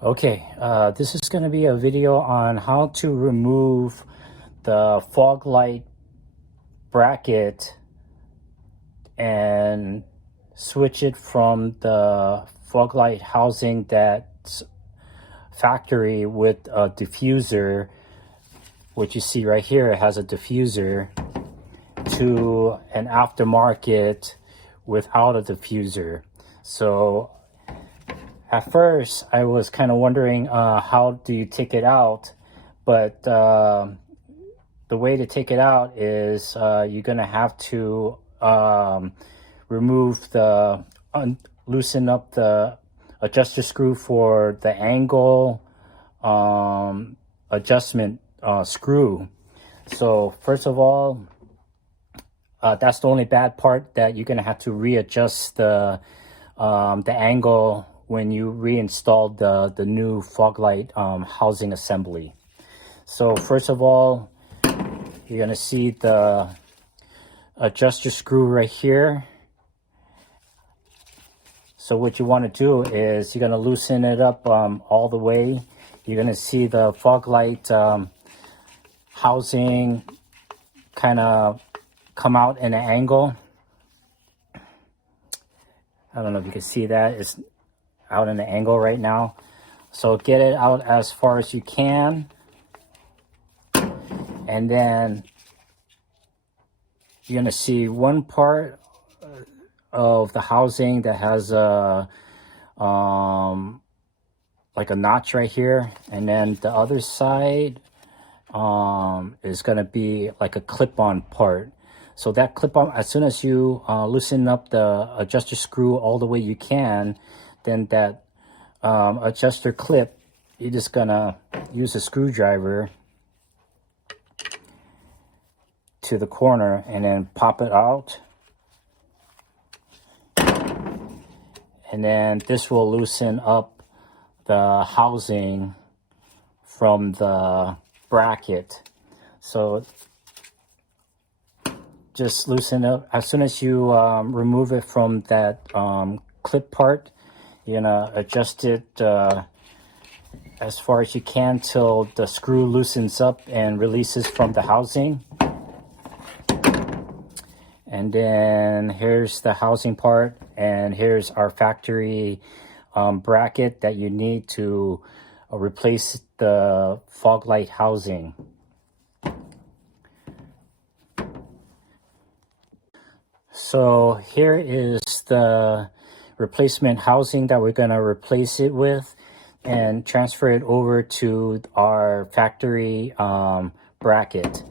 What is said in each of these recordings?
Okay, this is going to be a video on how to remove the fog light bracket and switch it from the fog light housing that's factory with a diffuser, which you see right here, it has a diffuser, to an aftermarket without a diffuser. So at first, I was kind of wondering how do you take it out, but the way to take it out is you're going to have to remove loosen up the adjuster screw for the angle adjustment screw. So first of all, that's the only bad part, that you're going to have to readjust the angle when you reinstall the new fog light housing assembly. So first of all, you're going to see the adjuster screw right here. So what you want to do is you're going to loosen it up all the way. You're going to see the fog light housing kind of come out in an angle. I don't know if you can see that. It's out in the angle right now. So get it out as far as you can. And then you're going to see one part of the housing that has a like a notch right here, and then the other side is going to be like a clip-on part. So that clip-on, as soon as you loosen up the adjuster screw all the way you can, then that adjuster clip, you're just gonna use a screwdriver to the corner and then pop it out. And then this will loosen up the housing from the bracket. So just loosen up. As soon as you remove it from that clip part, you're gonna adjust it as far as you can till the screw loosens up and releases from the housing. And then here's the housing part, and here's our factory bracket that you need to replace the fog light housing. So here is the replacement housing that we're going to replace it with and transfer it over to our factory bracket.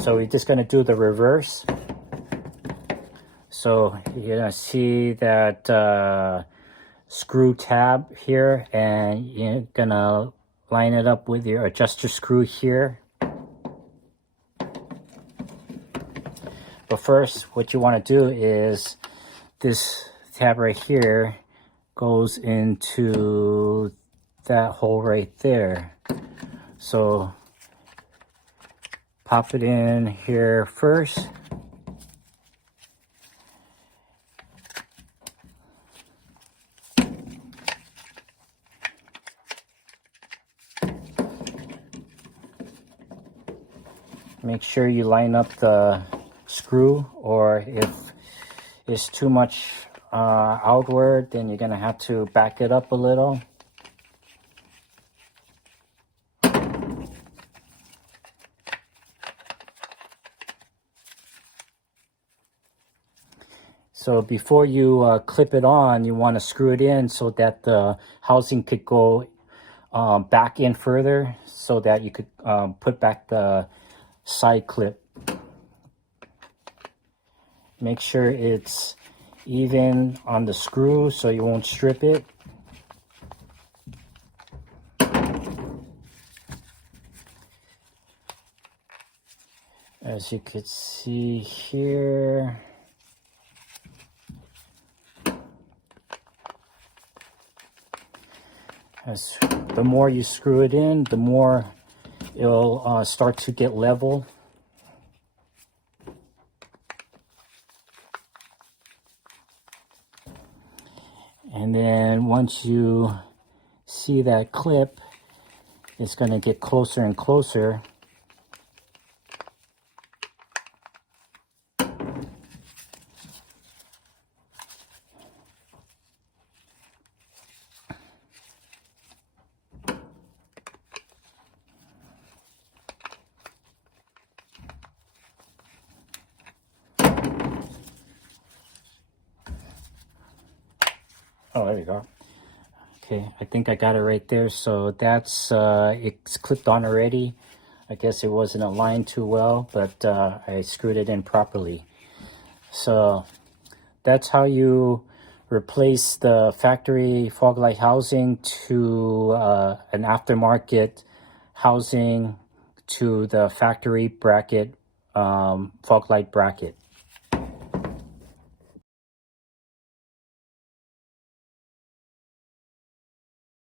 So we're just going to do the reverse. So you're going to see that screw tab here, and you're going to line it up with your adjuster screw here. But first, what you want to do is this tab right here goes into that hole right there. So pop it in here first. Make sure you line up the screw, or if it's too much outward, then you're going to have to back it up a little. So before you clip it on, you want to screw it in so that the housing could go back in further, so that you could put back the side clip. Make sure it's even on the screw so you won't strip it. As you could see here, the more you screw it in, the more it'll start to get level. And then once you see that clip is going to get closer and closer. Oh, there you go. Okay, I think I got it right there. So that's, it's clipped on already. I guess it wasn't aligned too well, but I screwed it in properly. So that's how you replace the factory fog light housing to an aftermarket housing to the factory bracket, fog light bracket.